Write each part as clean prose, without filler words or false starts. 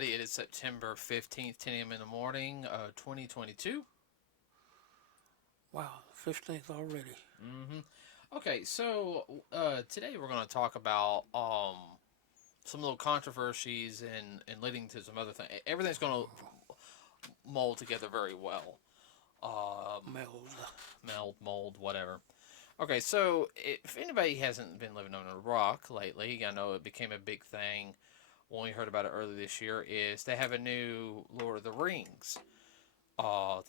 everybody. It is September 15th, 10 a.m. in the morning, 2022. Wow, 15th already. Okay, so today we're going to talk about some little controversies and leading to some other things. Everything's going to mold together very well. Meld. Mold, whatever. Okay, so if anybody hasn't been living under a rock lately, I know it became a big thing when we heard about it earlier this year, is they have a new Lord of the Rings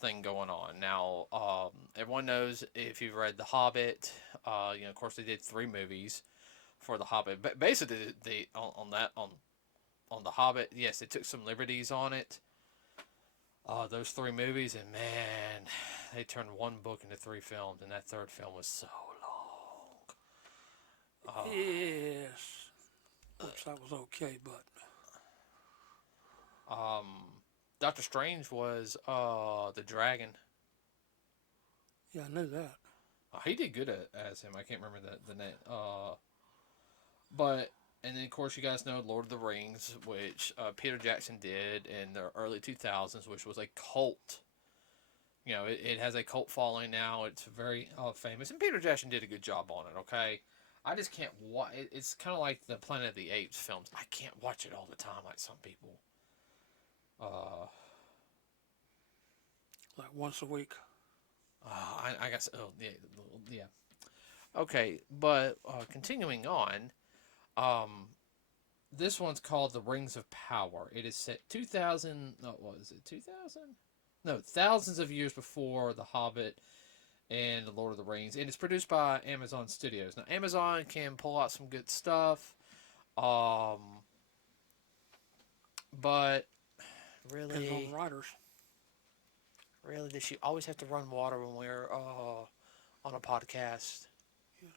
thing going on. Now, everyone knows if you've read The Hobbit, of course they did 3 movies for The Hobbit. But basically, they on The Hobbit, yes, they took some liberties on it. Those 3 movies, and man, they turned one book into 3 films, and that third film was so long. Yes. Which that was okay, but Um, Doctor Strange was the dragon. yeah, I knew that. He did good as him. I can't remember the name. But and then of course you guys know Lord of the Rings, which Peter Jackson did in the early 2000s, which was a cult. It has a cult following now. It's very famous, and Peter Jackson did a good job on it. Okay, I just can't watch. It's kind of like the Planet of the Apes films. I can't watch it all the time like some people. Uh, Like once a week. I guess. Oh yeah, yeah. Okay, but continuing on, um, this one's called The Rings of Power. It is set 2,000. No, what is it? 2,000? No, thousands of years before The Hobbit and The Lord of the Rings. And it's produced by Amazon Studios. Now, Amazon can pull out some good stuff. Um, but Depends on really, the writers. really, does she always have to run water when we're on a podcast? Yes.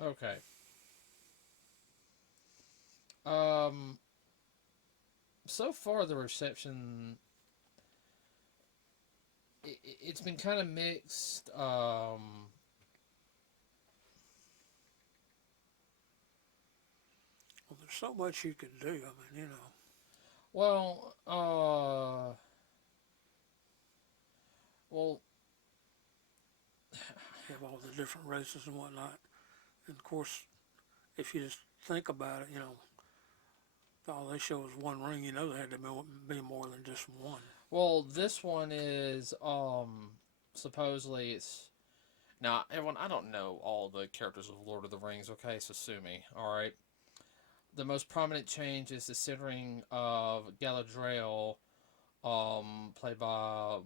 Okay. Um, so far the reception it's been kind of mixed. Well, there's so much you can do. I mean, Well, well, you have all the different races and whatnot. And of course, if you just think about it, if all they show is one ring, there had to be more than just one. this one is supposedly it's now everyone. I don't know all the characters of Lord of the Rings. Okay, so sue me. All right. The most prominent change is the centering of Galadriel, played by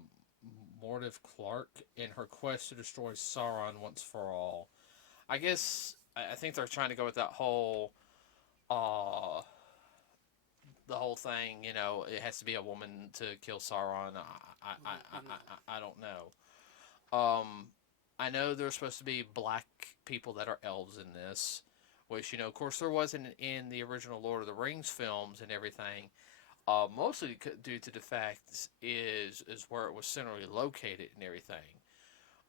Mordecai Clark, in her quest to destroy Sauron once for all. I guess I think they're trying to go with that whole uh the whole thing. It has to be a woman to kill Sauron. I don't know. I know there's supposed to be black people that are elves in this, which of course there wasn't in the original Lord of the Rings films and everything. Mostly due to the fact is where it was centrally located and everything.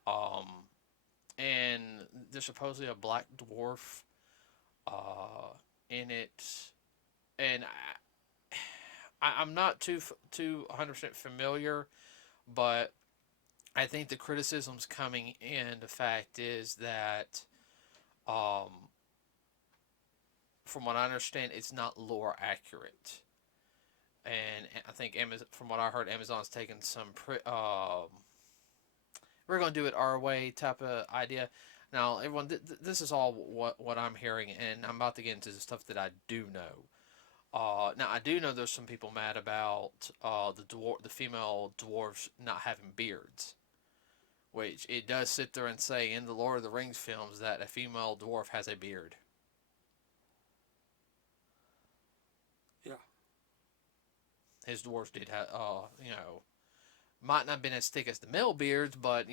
Um, and there's supposedly a black dwarf in it, and I'm not too 100% familiar, but I think the criticisms coming in, the fact is that um, from what I understand, it's not lore accurate. And I think Amazon, from what I heard, Amazon's taken some we're going to do it our way type of idea. Now, everyone, this is all what I'm hearing, and I'm about to get into the stuff that I do know. Now, I do know there's some people mad about the female dwarves not having beards, which it does sit there and say in the Lord of the Rings films that a female dwarf has a beard. Yeah. His dwarves did have, might not have been as thick as the male beards, but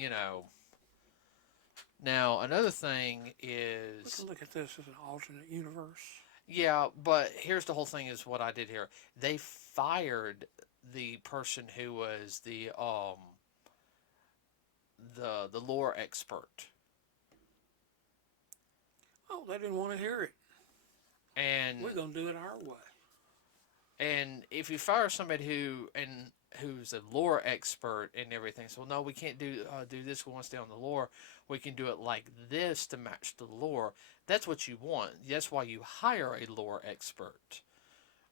Now, another thing We is, can look at this as an alternate universe. yeah, but here's the whole thing is what I did here. They fired the person who was the lore expert. Oh, they didn't want to hear it. And We're going to do it our way. And if you fire somebody who's a lore expert and everything, so no, we can't do this. We want to stay on the lore. We can do it like this to match the lore. That's what you want. That's why you hire a lore expert.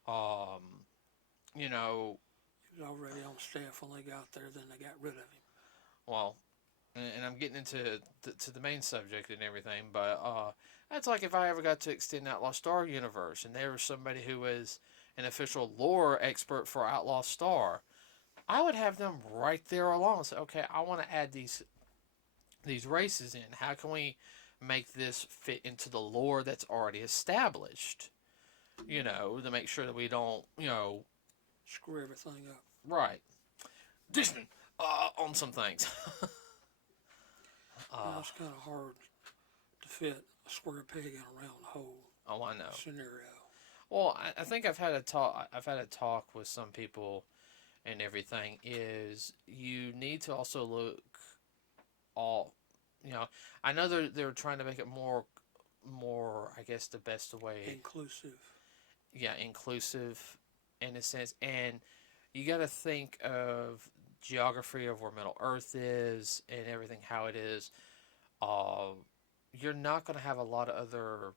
Um, you know, He was already on staff when they got there. Then they got rid of him. well, and I'm getting into to the main subject and everything, but that's like if I ever got to extend Outlaw Star universe, and there was somebody who was an official lore expert for Outlaw Star, I would have them right there along. Say, okay, I want to add these races in. How can we make this fit into the lore that's already established? To make sure that we don't, Screw everything up. right, Disney on some things. It's kind of hard to fit a square peg in a round hole Oh, I know. scenario. Well, I think I've had a talk. I've had a talk with some people, and everything is you need to also look all. I know they're trying to make it more. I guess the best way. Inclusive. Yeah, inclusive, in a sense, and you got to think of geography of where Middle Earth is and everything how it is. You're not going to have a lot of other.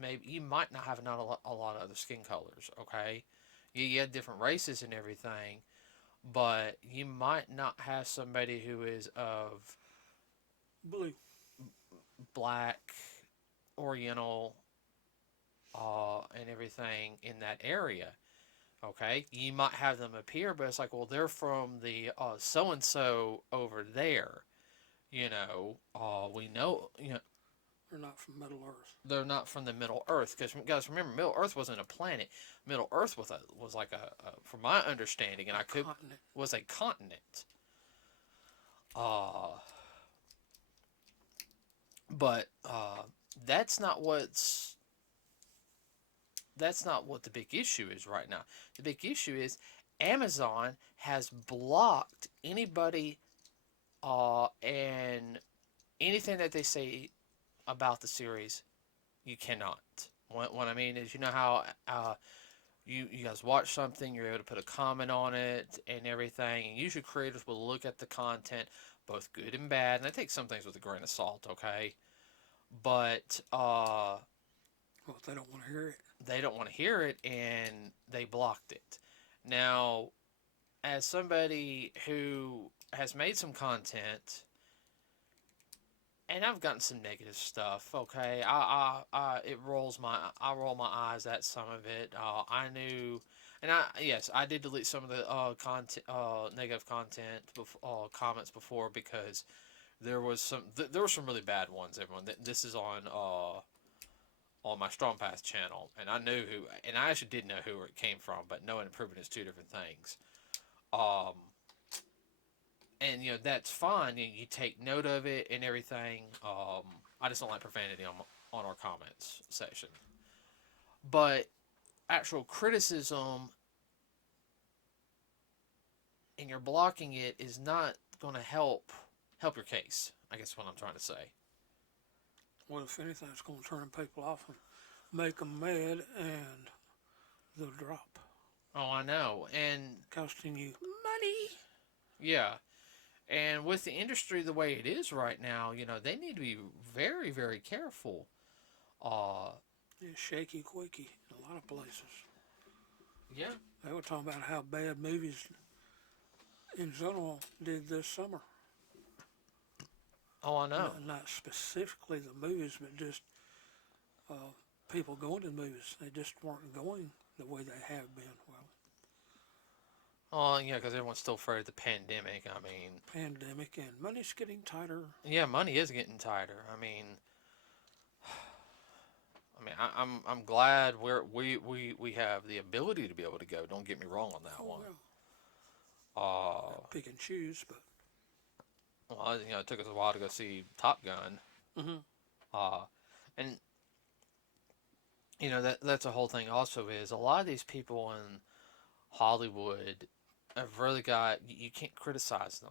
Maybe you might not have not a lot of other skin colors. Okay, you have different races and everything, but you might not have somebody who is of Blue. black, Oriental, and everything in that area. Okay, you might have them appear, but it's like, well, they're from the so and so over there. We know, They're not from Middle Earth. they're not from the Middle Earth because guys, remember, Middle Earth wasn't a planet. Middle Earth was like from my understanding, and Continent. was a continent. Uh, but that's not what the big issue is right now. The big issue is Amazon has blocked anybody and anything that they say about the series. You cannot. What I mean is, you know how you guys watch something, you're able to put a comment on it and everything, and usually creators will look at the content, both good and bad, and I take some things with a grain of salt, okay? But Well, they don't want to hear it. they don't want to hear it, and they blocked it. Now, as somebody who has made some content, and I've gotten some negative stuff. Okay, I roll my eyes at some of it. I knew, and I did delete some of the content, negative content, comments before because there was some really bad ones. Everyone, this is on my Strong Path channel, and I knew who, and I actually did know who it came from, but knowing and proving is two different things. And that's fine. You take note of it and everything. I just don't like profanity on our comments section. But actual criticism and you're blocking it is not going to help your case. I guess what I'm trying to say. Well, if anything, it's going to turn people off and make them mad, and they'll drop. Oh, I know, and Costing you money. yeah. And with the industry the way it is right now, they need to be very, very careful. Yeah, shaky, quaky in a lot of places. Yeah. They were talking about how bad movies in general did this summer. Oh, I know. Not specifically the movies, but just people going to the movies. They just weren't going the way they have been. Well, Oh, yeah, because everyone's still afraid of the pandemic. I mean, pandemic and money's getting tighter. yeah, money is getting tighter. I'm glad we have the ability to be able to go. Don't get me wrong on that one. Yeah. Pick and choose, but Well, it took us a while to go see Top Gun. mm-hmm. And that's a whole thing. Also, is a lot of these people in Hollywood have really got you can't criticize them.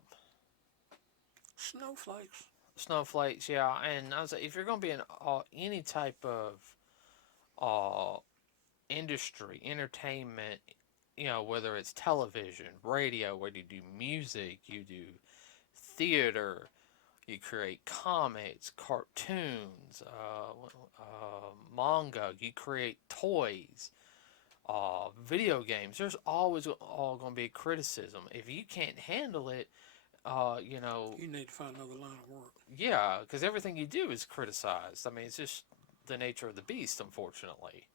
Snowflakes, yeah. And I was like, if you're going to be in any type of industry, entertainment, whether it's television, radio, whether you do music, you do theater, you create comics, cartoons, manga, you create toys, video games. There's always all going to be criticism. If you can't handle it, You need to find another line of work. yeah, because everything you do is criticized. I mean, it's just the nature of the beast, unfortunately.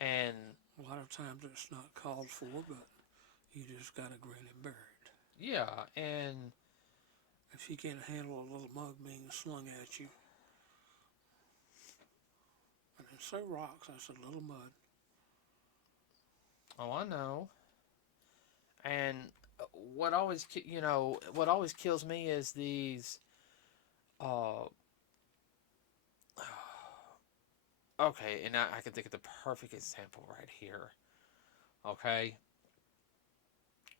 And A lot of times it's not called for, but you just got to grin and bear it. yeah, and If you can't handle a little mug being slung at you, I didn't say rocks, I said little mud. oh, I know. And what always kills me is these. Uh, okay, and I can think of the perfect example right here. Okay.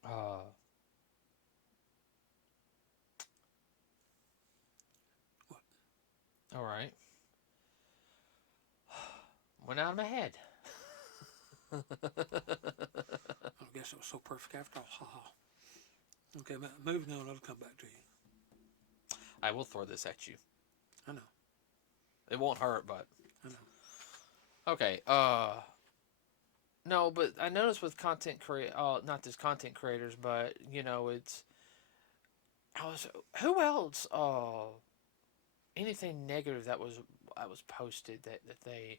Uh, What? all right. Went out of my head. I guess it was so perfect after all. Ha ha. Okay, moving on, I'll come back to you. I will throw this at you. I know. It won't hurt, but I know. okay. No, but I noticed with not just content creators, but it's who else? Anything negative that was posted that they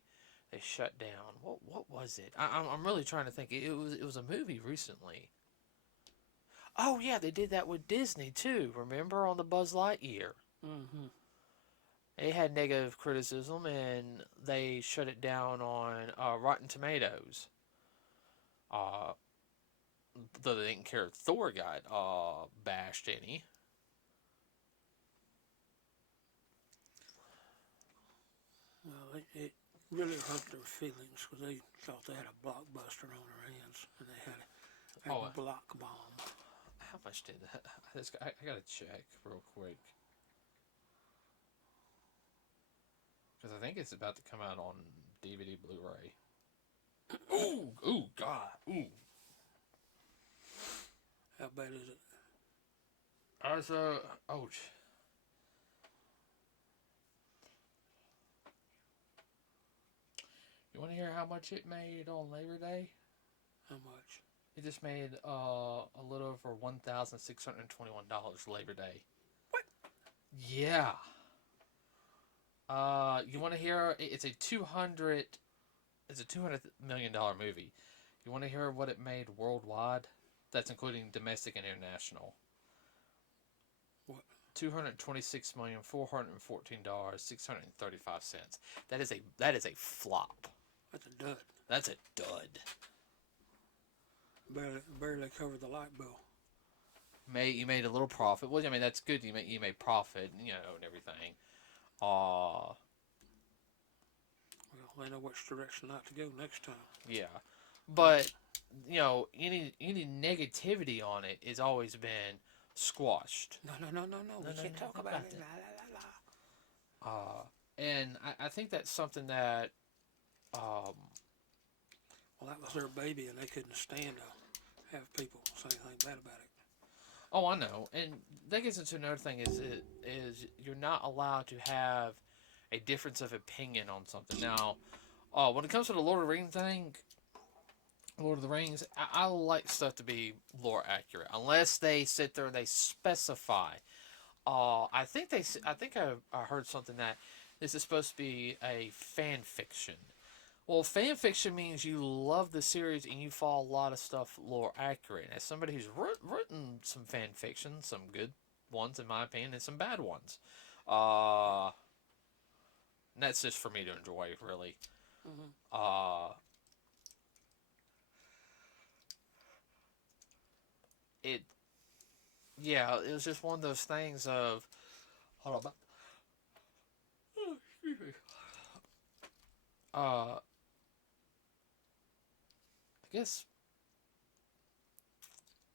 shut down. What was it? I'm really trying to think. It was a movie recently. Oh yeah, they did that with Disney too. Remember on the Buzz Lightyear? Mm-hmm. It had negative criticism, and they shut it down on Rotten Tomatoes. Though they didn't care if Thor got bashed any. Well, it really hurt their feelings because they thought they had a blockbuster on their hands, and they had a block bomb. How much did that? I gotta check real quick. Because I think it's about to come out on DVD Blu-ray. Ooh, God. Ooh. How bad is it? Ouch. You want to hear how much it made on Labor Day? How much? It just made a little over $1,621 Labor Day. What? Yeah. You want to hear? It's a $200 million movie. You want to hear what it made worldwide? That's including domestic and international. What? $226,414,635. That is a flop. That's a dud. That's a dud. Barely covered the light bill. You made a little profit. Well, I mean that's good. You made profit, and everything. Well, they know which direction not to go next time. Yeah, but any negativity on it has always been squashed. No. We can't talk about it. La. And I think that's something that. Well, that was their baby, and they couldn't stand to have people say anything bad about it. Oh, I know, and that gets into another thing. Is you're not allowed to have a difference of opinion on something. Now, when it comes to the Lord of the Rings thing, I like stuff to be lore accurate, unless they sit there and they specify. I think I heard something that this is supposed to be a fan fiction. Well, fan fiction means you love the series and you follow a lot of stuff lore accurate. As somebody who's written some fan fiction, some good ones in my opinion, and some bad ones. And that's just for me to enjoy, really. Mm-hmm. It was just one of those things of, hold on, excuse me. I guess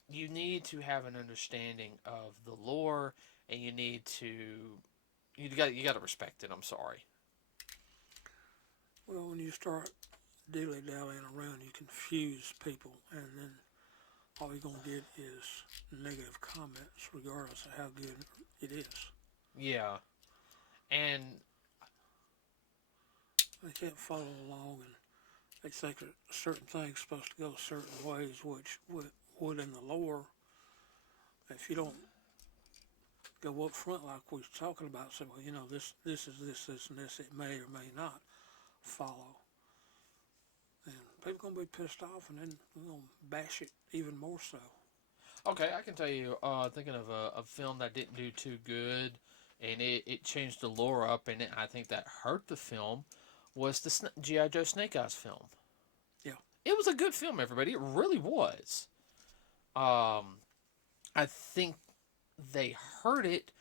you need to have an understanding of the lore, and you got to respect it. I'm sorry. Well, when you start dilly-dallying around, you confuse people, and then all you're going to get is negative comments, regardless of how good it is. Yeah, and They can't follow along, and they think that certain things supposed to go certain ways, which would in the lore, if you don't go up front like we was talking about, say, well, this is this, and this, it may or may not follow. And people going to be pissed off, and then we're going to bash it even more so. okay, I can tell you, thinking of a film that didn't do too good, and it changed the lore up, and I think that hurt the film, was the G.I. Joe Snake Eyes film. Yeah. It was a good film, everybody. It really was. I think they hurt it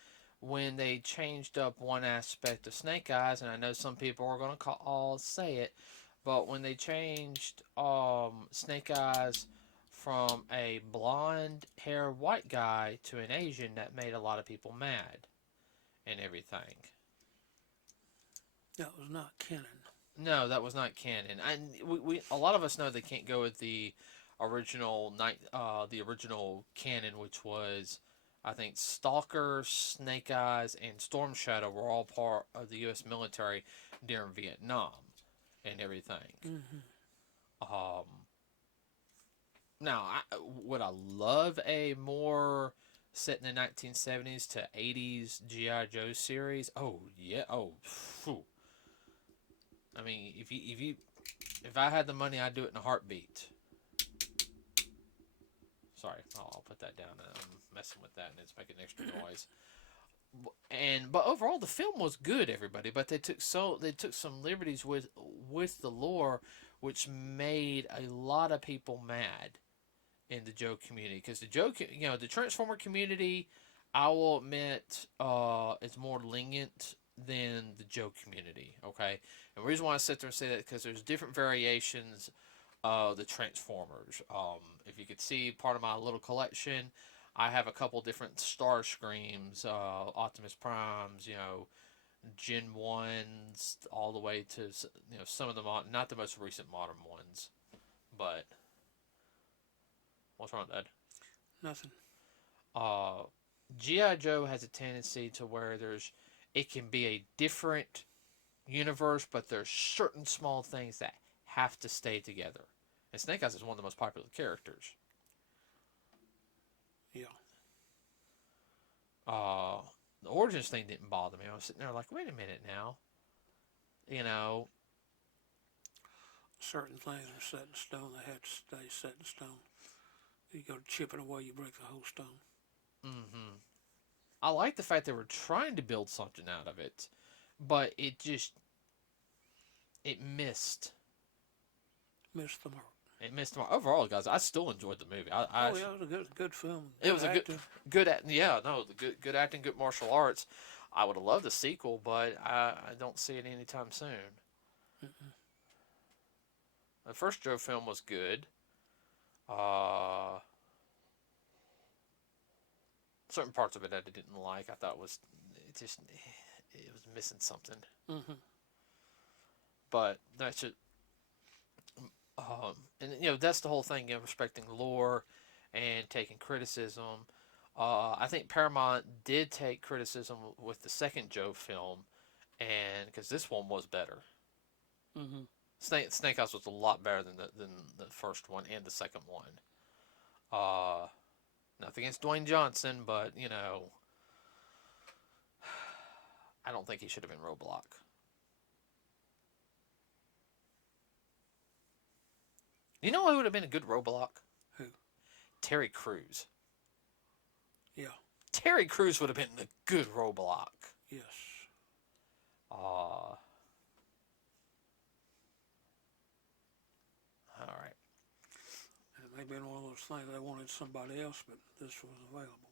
when they changed up one aspect of Snake Eyes, and I know some people are going to all say it, but when they changed Snake Eyes from a blonde hair white guy to an Asian, that made a lot of people mad and everything. That was not canon. No, that was not canon. And we a lot of us know they can't go with the original canon, which was, I think, Stalker, Snake Eyes, and Storm Shadow were all part of the U.S. military during Vietnam and everything. Mm-hmm. Now, would I love a more set in the 1970s to 80s G.I. Joe series? Oh yeah. Oh, phew. I mean, if I had the money, I'd do it in a heartbeat. Sorry, I'll put that down. I'm messing with that, and it's making extra noise. But overall, the film was good, everybody. But they took some liberties with the lore, which made a lot of people mad in the Joe community, because the Transformer community, I will admit, is more lenient than the Joe community. Okay, and the reason why I sit there and say that, because there's different variations of the Transformers. If you could see part of my little collection, I have a couple different Star Screams, Optimus Primes, Gen 1s, all the way to some of them, not the most recent modern ones, but. What's wrong with that? Nothing. G.I. Joe has a tendency to where it can be a different universe, but there's certain small things that have to stay together. And Snake Eyes is one of the most popular characters. Yeah. The Origins thing didn't bother me. I was sitting there like, wait a minute now. Certain things are set in stone. They have to stay set in stone. You go to chip it away, you break the whole stone. Mm-hmm. I like the fact they were trying to build something out of it, but it missed. Missed the mark. It missed the mark. Overall, guys, I still enjoyed the movie. Yeah, it was a good film. It was good acting, good martial arts. I would have loved a sequel, but I don't see it anytime soon. Mm-mm. The first Joe film was good. Certain parts of it I didn't like. I thought it was missing something. Mm-hmm. But that's it. And that's the whole thing. Respecting lore and taking criticism. I think Paramount did take criticism with the second Joe film, and because this one was better. Mm-hmm. Snake Eyes was a lot better than the first one and the second one. Nothing against Dwayne Johnson, but I don't think he should have been Roadblock. You know who would have been a good Roadblock? Who? Terry Crews. Yeah. Terry Crews would have been a good Roadblock. Yes. All right. It may have been one of those things they wanted somebody else, but this was available.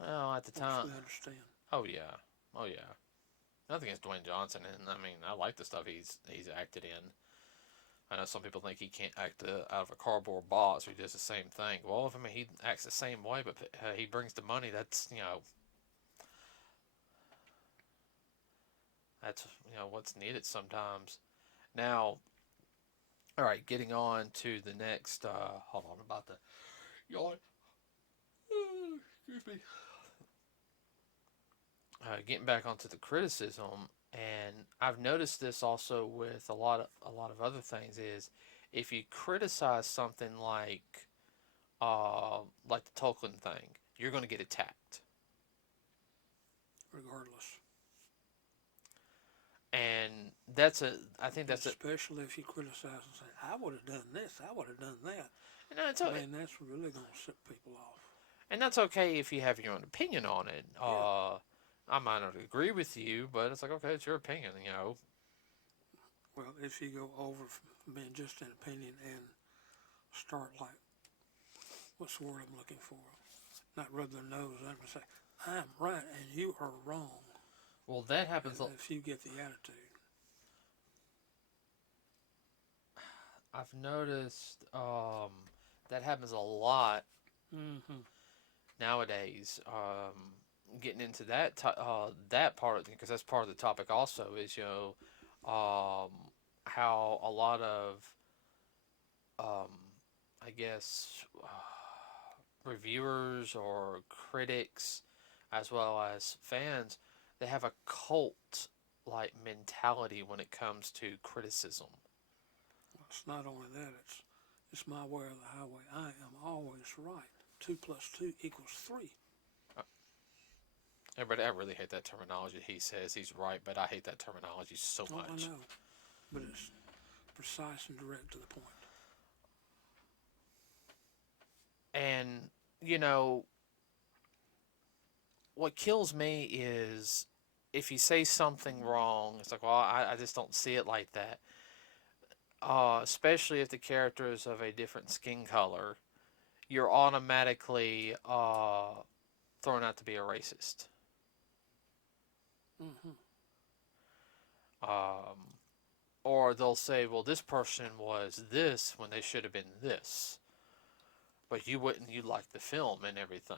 Well, at the time. We understand. Oh yeah. Nothing against Dwayne Johnson, and I mean, I like the stuff he's acted in. I know some people think he can't act out of a cardboard box, or he does the same thing. Well, he acts the same way, but he brings the money. That's what's needed sometimes. Now, All right, getting on to the next. Hold on, about the yawn. Excuse me. Getting back onto the criticism, and I've noticed this also with a lot of other things is if you criticize something like the Tolkien thing, you're going to get attacked. regardless. And I think that's Especially if you criticize and say, I would have done this, I would have done that. and that's Man, that's really going to set people off. and that's okay if you have your own opinion on it. Yeah. I might not agree with you, but it's like, okay, it's your opinion, you know. Well, if you go over from being just an opinion and start like, what's the word I'm looking for? Not rub their nose at them and say, I'm right and you are wrong. Well, that happens. If you get the attitude. I've noticed that happens a lot Mm-hmm. nowadays. Getting into that part of it, because that's part of the topic also is how a lot of um, I guess reviewers or critics as well as fans, they have a cult like mentality when it comes to criticism. Well, it's not only that, it's my way or the highway. I am always right. 2 plus 2 equals 3. Everybody, I really hate that terminology. He says he's right, but I hate that terminology so Oh, I much. know. But it's precise and direct to the point. And, what kills me is if you say something wrong, it's like, well, I just don't see it like that. Especially if the character is of a different skin color, you're automatically thrown out to be a racist. Mm-hmm. Um, or they'll say, well, this person was this when they should have been this. But you wouldn't, you like the film and everything.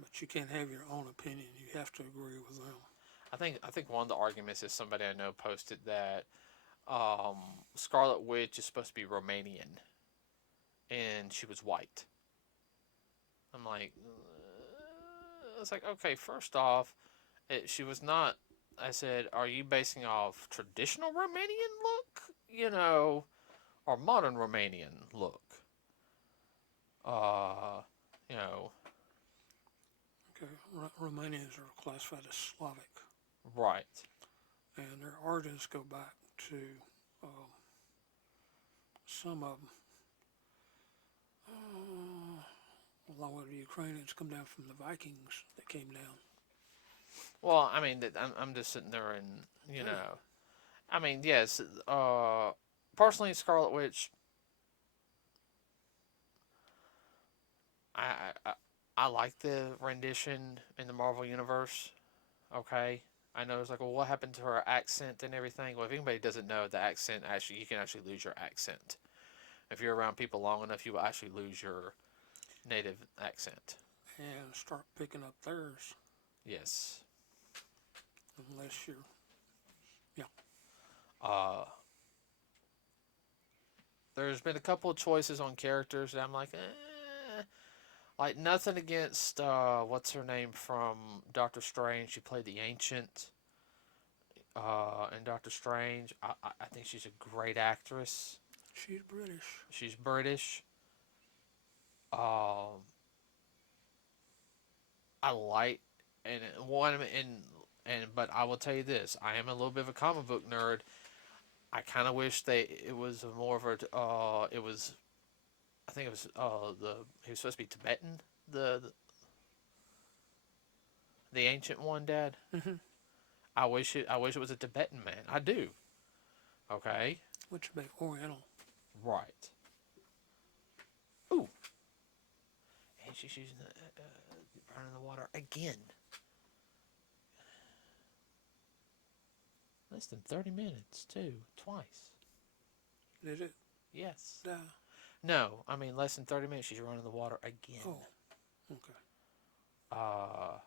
But you can't have your own opinion. You have to agree with them. I think one of the arguments is somebody I know posted that Scarlet Witch is supposed to be Romanian, and she was white. I'm like, it's like, okay, first off, she was not. I said, are you basing off traditional Romanian look, or modern Romanian look? Uh, you know, Okay, Romanians are classified as Slavic, right. and their origins go back to some of them. Along with the Ukrainians, come down from the Vikings that came down. Well, I mean, I'm just sitting there and, I mean, yes, personally, Scarlet Witch, I, I, I like the rendition in the Marvel Universe, okay? I know it's like, well, what happened to her accent and everything? Well, if anybody doesn't know, the accent, actually, you can actually lose your accent. If you're around people long enough, you will actually lose your native accent. And start picking up theirs Yes. unless you're, yeah. Uh, there's been a couple of choices on characters that I'm like, like nothing against what's her name from Doctor Strange. She played the Ancient in Doctor Strange. I think she's a great actress. She's British. She's British. Um, I like but I will tell you this: I am a little bit of a comic book nerd. I kind of wish it was more of a it was I think it was he was supposed to be Tibetan, the ancient one, Dad. Mm-hmm. I wish it was a Tibetan man. I do. Okay. Which would be Oriental. Right. Ooh. And she's using the burning the water again. Less than 30 minutes too. Twice. Did it Yes. die? No, I mean less than 30 minutes. She's running the water again. Oh, okay. Uh.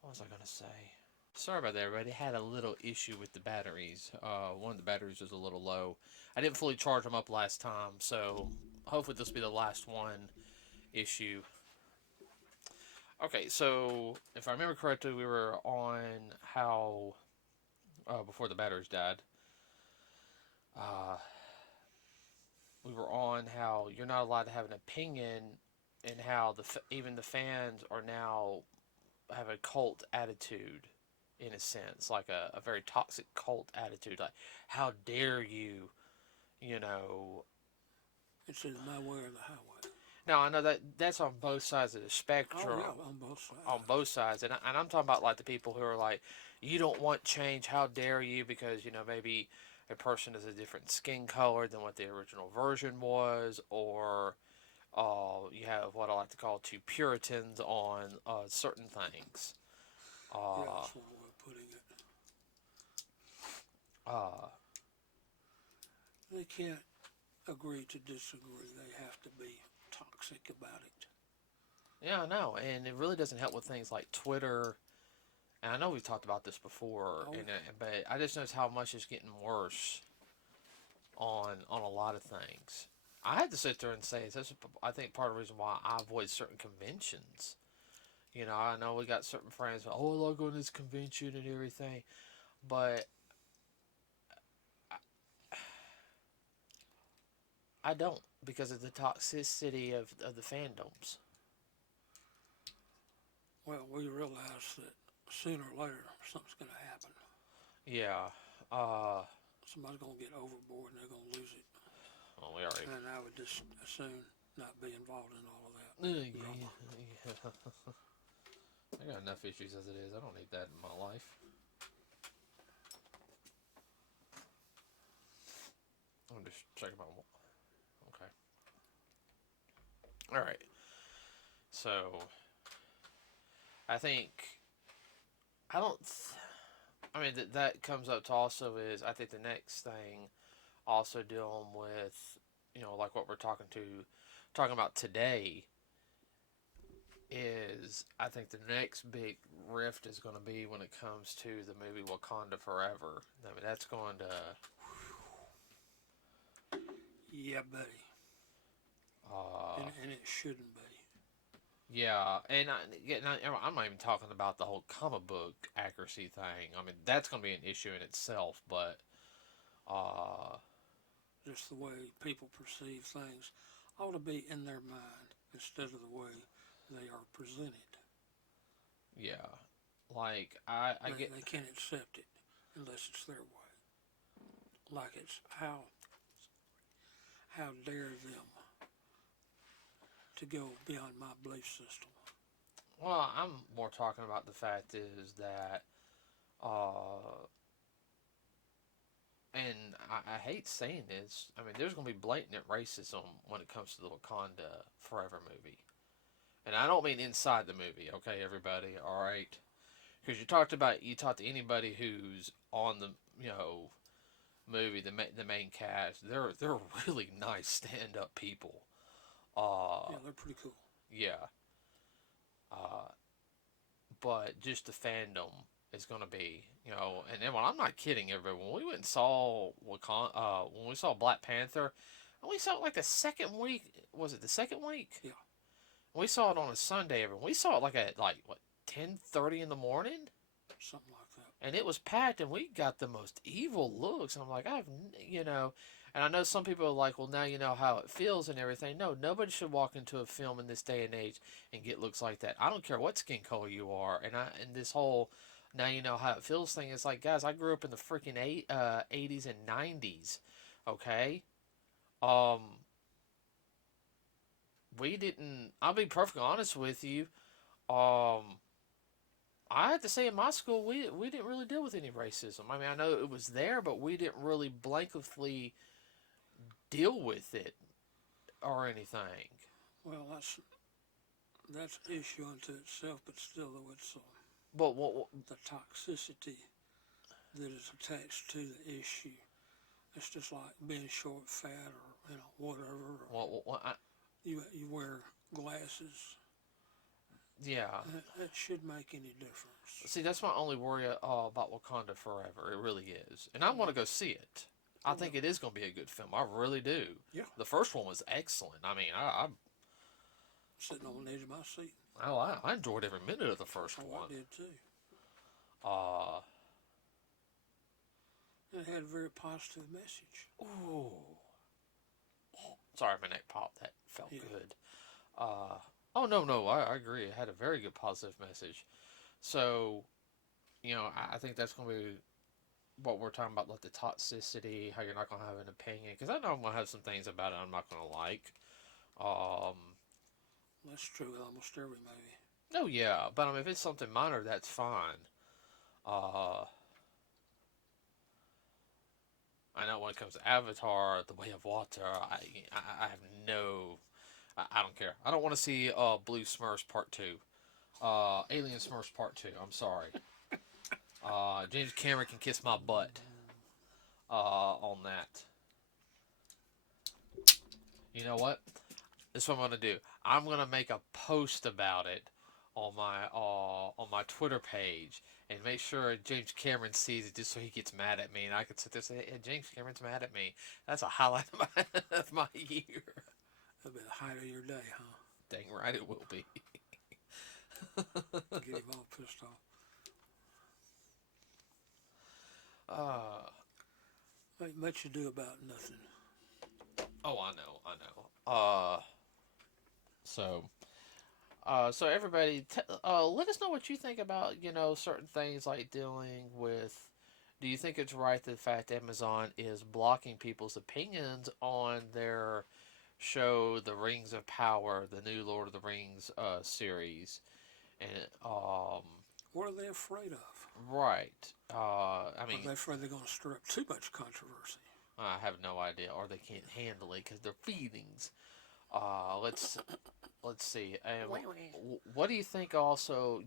What was I gonna say? Sorry about that, everybody. Had a little issue with the batteries. One of the batteries was a little low. I didn't fully charge them up last time, so hopefully this will be the last one issue. Okay, so if I remember correctly, we were on how before the batteries died. Uh, we were on how you're not allowed to have an opinion, and how even the fans are now have a cult attitude in a sense, like a very toxic cult attitude. Like, how dare you, you know? It's either my way or the highway. Now I know that that's on both sides of the Oh spectrum. yeah, on both sides. On both sides, and I'm talking about like the people who are like, you don't want change. How dare you? Because maybe a person is a different skin color than what the original version was, or you have what I like to call two Puritans on certain things. Yeah, Uh, that's one way of putting it. uh, They can't agree to disagree. They have to be toxic about it. yeah, I know, and it really doesn't help with things like Twitter. And I know we've talked about this before, Oh, but I just noticed how much it's getting worse on a lot of things. I had to sit there and say this is, I think, part of the reason why I avoid certain conventions. I know we got certain friends. Oh, I love going to this convention and everything, but I don't because of the toxicity of the fandoms. well, we realize that sooner or later something's going to happen. Yeah. Uh, Somebody's going to get overboard and they're going to lose it. well, we already. And I would just as soon not be involved in all of that. Yeah. I got enough issues as it is. I don't need that in my life. I'm just checking my. Okay. All right. So I think I don't. I mean that comes up to also is I think the next thing also dealing with like what we're talking about today is I think the next big rift is going to be when it comes to the movie Wakanda Forever. I mean that's going to Yeah, buddy. uh, And it shouldn't be. yeah, and I'm not even talking about the whole comic book accuracy thing. I mean that's going to be an issue in itself, but uh, Just the way people perceive things ought to be in their mind instead of the way they are presented. yeah, like I get They can't accept it unless it's their way. Like it's how dare them to go beyond my belief system. well, I'm more talking about the fact is that uh, and I hate saying this. I mean, there's going to be blatant racism when it comes to the Wakanda Forever movie. And I don't mean inside the movie, okay, everybody, all right? Because you talk to anybody who's on the movie, the main cast, they're really nice stand up people. Yeah, they're pretty cool. Yeah, uh, but just the fandom is going to be and then I'm not kidding, everybody. When we went and saw when we saw Black Panther, and we saw it like the second week. Was it the second week? Yeah. We saw it on a Sunday. Everyone. We saw it like at like what 10:30 in the morning. Something like that. And it was packed, and we got the most evil looks. And I'm like, and I know some people are like, well, now you know how it feels and everything. No, nobody should walk into a film in this day and age and get looks like that. I don't care what skin color you are, and this whole now you know how it feels thing. It's like, guys, I grew up in the freaking 80s and 90s. Okay, um, we didn't. I'll be perfectly honest with you. Um, I have to say, in my school, we didn't really deal with any racism. I mean, I know it was there, but we didn't really blankly deal with it or anything. Well, that's an issue unto itself, but still, though, it's But what? the toxicity that is attached to the issue. It's just like being short, fat, or whatever. Or What? you wear glasses. Yeah. That should make any difference. See, that's my only worry about Wakanda Forever. It really is, and I want to go see it. I think it is going to be a good film. I really do. Yeah. The first one was excellent. I mean, Sitting on the edge of my seat. I enjoyed every minute of the first one. I did too. Uh, It had a very positive message. ooh. Sorry, my neck popped. That felt good. Oh no, I agree. It had a very good positive message. So, I think that's going to be what we're talking about, like the toxicity, how you're not going to have an opinion. Because I know I'm going to have some things about it I'm not going to like. That's true with almost every movie. No, yeah, but I mean, if it's something minor, that's fine. I know when it comes to Avatar, The Way of Water, I have no, I don't care. I don't want to see Blue Smurfs Part 2. Alien Smurfs Part 2, I'm sorry. James Cameron can kiss my butt on that. You know what? This is what I'm going to do. I'm going to make a post about it on my Twitter page and make sure James Cameron sees it just so he gets mad at me and I can sit there and say, hey, James Cameron's mad at me. That's a highlight of my year. That'll be the height of your day, huh? Dang right it will be. Get him all pissed off. Ain't much to do about nothing. Oh, I know. So everybody, let us know what you think about, certain things like dealing with. Do you think it's right the fact Amazon is blocking people's opinions on their show, The Rings of Power, the new Lord of the Rings series, and what are they afraid of? right? I mean, are they afraid they're going to stir up too much controversy? I have no idea, or they can't handle it because their feelings. Let's see. What do you think also,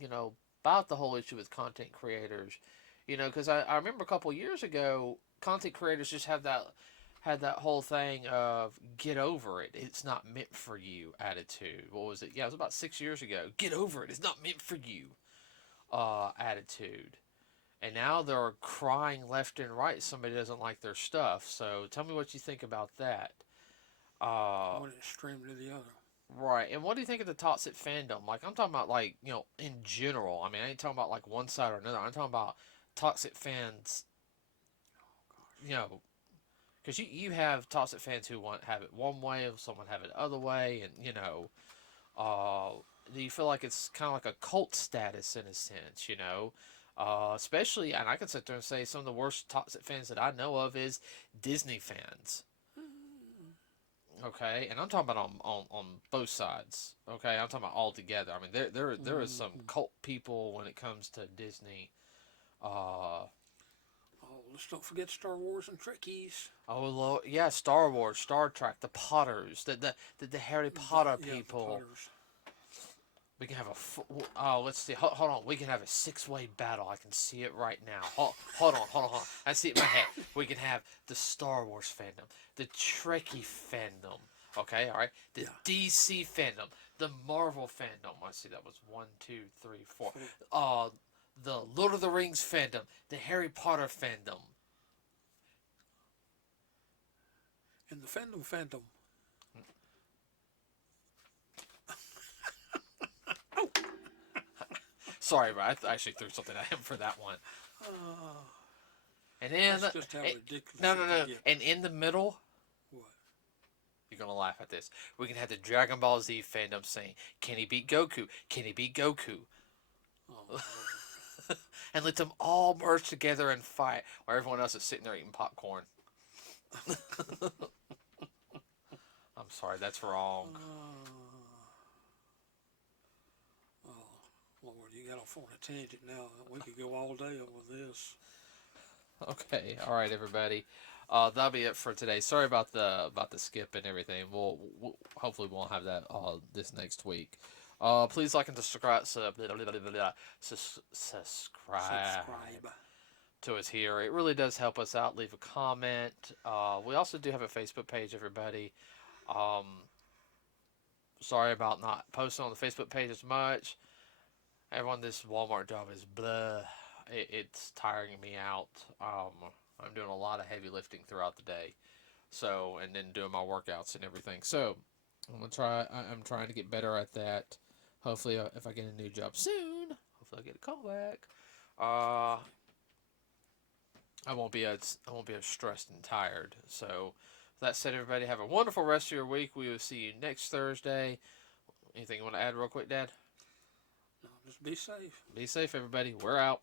about the whole issue with content creators? Because I remember a couple years ago, content creators just had that whole thing of get over it. It's not meant for you attitude. What was it? Yeah, it was about 6 years ago. Get over it. It's not meant for you attitude. And now they're crying left and right somebody doesn't like their stuff. So tell me what you think about that. One extreme to the other. Right. And what do you think of the toxic fandom? Like, I'm talking about, like, in general. I mean, I ain't talking about, like, one side or another. I'm talking about toxic fans, because you have toxic fans who have it one way, and someone have it the other way, and, do you feel like it's kind of like a cult status in a sense, especially, and I can sit there and say some of the worst toxic fans that I know of is Disney fans. Okay, and I'm talking about on both sides. Okay, I'm talking about all together. I mean, there is some cult people when it comes to Disney. Let's don't forget Star Wars and Trekkies. Oh Lord, yeah, Star Wars, Star Trek, the Potters, the Harry Potter people. The Potters. We can have let's see. Hold on. We can have a 6-way battle. I can see it right now. Hold on. I see it in my head. We can have the Star Wars fandom, the Trekkie fandom. Okay, all right. The DC fandom, the Marvel fandom. I see that was 1, 2, 3, 4. The Lord of the Rings fandom, the Harry Potter fandom, and the fandom. Sorry, but I actually threw something at him for that one. And then that's just how ridiculous. No. And in the middle, what? You're gonna laugh at this. We can have the Dragon Ball Z fandom saying, "Can he beat Goku? Can he beat Goku?" Oh, and let them all merge together and fight, while everyone else is sitting there eating popcorn. I'm sorry, that's wrong. Lord, you got off on a tangent now. We could go all day over this. Okay, all right, everybody. That'll be it for today. Sorry about the skip and everything. We'll hopefully won't have that this next week. Please like and subscribe to us here. It really does help us out. Leave a comment. We also do have a Facebook page, everybody. Sorry about not posting on the Facebook page as much. Everyone, this Walmart job is blah. It's tiring me out. I'm doing a lot of heavy lifting throughout the day, so and then doing my workouts and everything. So I'm gonna try. I'm trying to get better at that. Hopefully, if I get a new job soon, hopefully I get a call back. I won't be as stressed and tired. So that said, everybody have a wonderful rest of your week. We will see you next Thursday. Anything you want to add real quick, Dad? No, just be safe. Be safe, everybody. We're out.